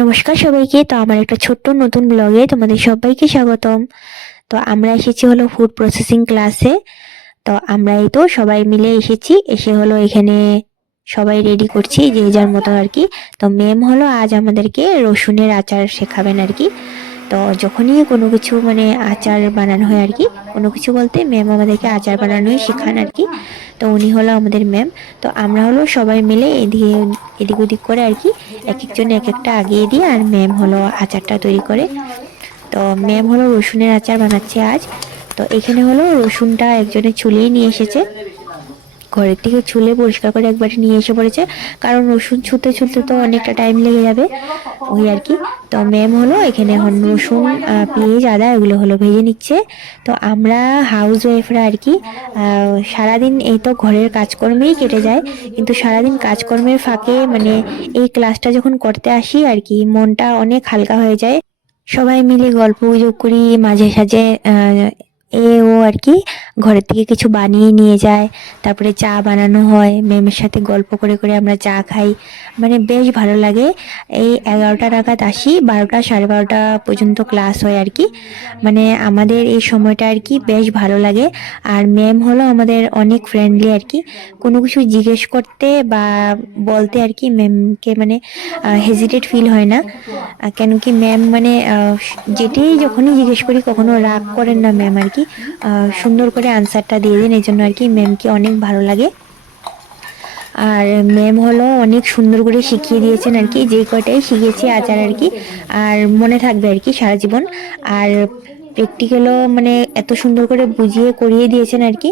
নমস্কার সবাইকে। তো আমার একটা ছোট্ট নতুন ব্লগে তোমাদের সবাইকে স্বাগতম। তো আমরা এসেছি হলো ফুড প্রসেসিং ক্লাসে তো আমরা এই তো সবাই মিলে এসেছি। এসে হলো এখানে সবাই রেডি করছি, যে যার মতো আর কি। তো ম্যাম হলো আজ আমাদেরকে রসুনের আচার শেখাবেন আর কি। তো যখনই কোনো কিছু মানে আচার বানানো হয় আর কি, কোনো কিছু বলতে ম্যাম আমাদেরকে আচার বানানোই শেখান আর কি। তো উনি হলো আমাদের ম্যাম তো আমরা হলো সবাই মিলে এদিকে, এদিক ওদিক করে আর কি এক একজন এক একটা আগিয়ে দিয়ে আর ম্যাম হলো আচারটা তৈরি করে। তো ম্যাম হলো রসুনের আচার বানাচ্ছে আজ। তো এখানে হলো রসুনটা একজনে ছুলেই নিয়ে এসেছে। ঘরের থেকে ছুলে পরিষ্কার করে একবারে নিয়ে এসে পড়েছে। কারণ রসুন ছুতে ছুতে তো অনেকটা টাইম লেগে যাবে। ওই আর কি। তো ম্যাম হলো এখানে এখন রসুন পেঁয়াজ, আদা এগুলো হলো ভেজে নিচ্ছে। তো আমরা হাউস ওয়াইফরা আর কি সারাদিন এই তো ঘরের কাজকর্মেই কেটে যায়। কিন্তু সারাদিন কাজকর্মের ফাঁকে মানে এই ক্লাসটা যখন করতে আসি আর কি, মনটা অনেক হালকা হয়ে যায়। সবাই মিলে গল্প গুজব করি, মাঝে সাঝে এ ও আর কি ঘরের থেকে কিছু বানিয়ে নিয়ে যায়। তারপরে চা বানানো হয়। ম্যামের সাথে গল্প করে করে আমরা চা খাই। মানে বেশ ভালো লাগে। এই এগারোটা নাগাদ আসি, বারোটা, সাড়ে বারোটা পর্যন্ত ক্লাস হয় আর কি। মানে আমাদের এই সময়টা আর কি বেশ ভালো লাগে। আর ম্যাম হলো আমাদের অনেক ফ্রেন্ডলি আর কি। কোনো কিছু জিজ্ঞেস করতে বা বলতে আর কি ম্যামকে মানে হেজিটেট ফিল হয় না। কেন কি ম্যাম মানে যেটাই যখনই জিজ্ঞেস করি কখনো রাগ করেন না ম্যাম আর কি। আহ, সুন্দর করে আনসারটা দিয়ে দেন এই জন্য আর কি ম্যামকে অনেক ভালো লাগে। আর ম্যাম হলো অনেক সুন্দর করে শিখিয়ে দিয়েছেন আর কি যে কয়টাই শিখেছি আচার আর কি আর মনে থাকবে আর কি সারা জীবন। আর প্র্যাকটিক্যালও মানে এত সুন্দর করে বুঝিয়ে করিয়ে দিয়েছেন আর কি।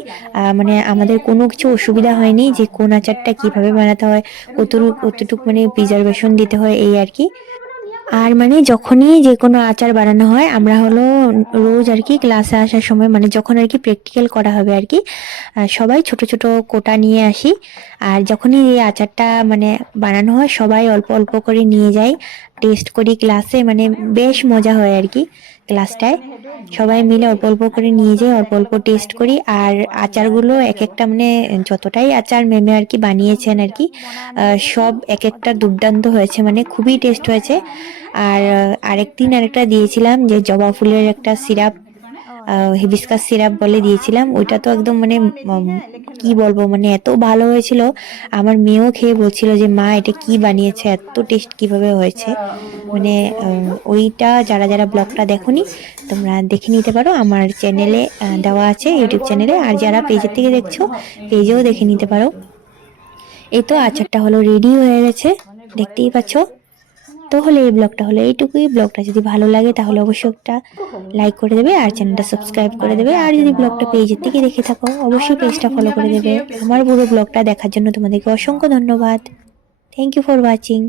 মানে আমাদের কোনো কিছু অসুবিধা হয়নি যে কোন আচারটা কীভাবে বানাতে হয় কতটুকু কতটুকু মানে প্রিজারভেশন দিতে হয় এই আর কি। আর মানে যখনই যে কোনো আচার বানানো হয়, আমরা হলো রোজ আর কি ক্লাসে আসার সময় মানে যখন আর কি প্র্যাকটিক্যাল করা হবে আর কি সবাই ছোট ছোট কোটা নিয়ে আসি। আর যখনই এই আচারটা মানে বানানো হয়, সবাই অল্প অল্প করে নিয়ে যাই টেস্ট করি ক্লাসে মানে বেশ মজা হয় আর কি ক্লাসটায় সবাই মিলে অল্প অল্প করে নিয়ে যাই অল্প অল্প টেস্ট করি আর আচারগুলো এক একটা মানে যতটাই আচার মেমে আর কি বানিয়েছেন আর কি সব এক একটা দুর্দান্ত হয়েছে মানে খুবই টেস্ট হয়েছে। আর আরেকদিন আরেকটা দিয়েছিলাম যে জবা ফুলের একটা সিরাপ হিবিস্কাস সিরাপ বলে দিয়েছিলাম। ওইটা তো একদম মানে কি বলব মানে এত ভালো হয়েছিল। আমার মেয়েও খেয়ে বলছিল যে, মা, এটা কি বানিয়েছে? এত টেস্ট কীভাবে হয়েছে? মানে ওইটা যারা যারা ব্লগটা দেখোনি, তোমরা দেখে নিতে পারো। আমার চ্যানেলে দেওয়া আছে ইউটিউব চ্যানেলে আর যারা পেজের থেকে দেখছ পেজেও দেখে নিতে পারো। এই তো আচারটা হলো রেডি হয়ে গেছে। দেখতেই পাচ্ছ। তো হলে এই ব্লগটা হলো এইটুকুই। ব্লগটা যদি ভালো লাগে তাহলে অবশ্যই একটা লাইক করে দেবে আর চ্যানেলটা সাবস্ক্রাইব করে দেবে। আর যদি ব্লগটা পেজের থেকে দেখে থাকো, অবশ্যই পেজটা ফলো করে দেবে। আমার পুরো ব্লগটা দেখার জন্য তোমাদেরকে অসংখ্য ধন্যবাদ। Thank you for watching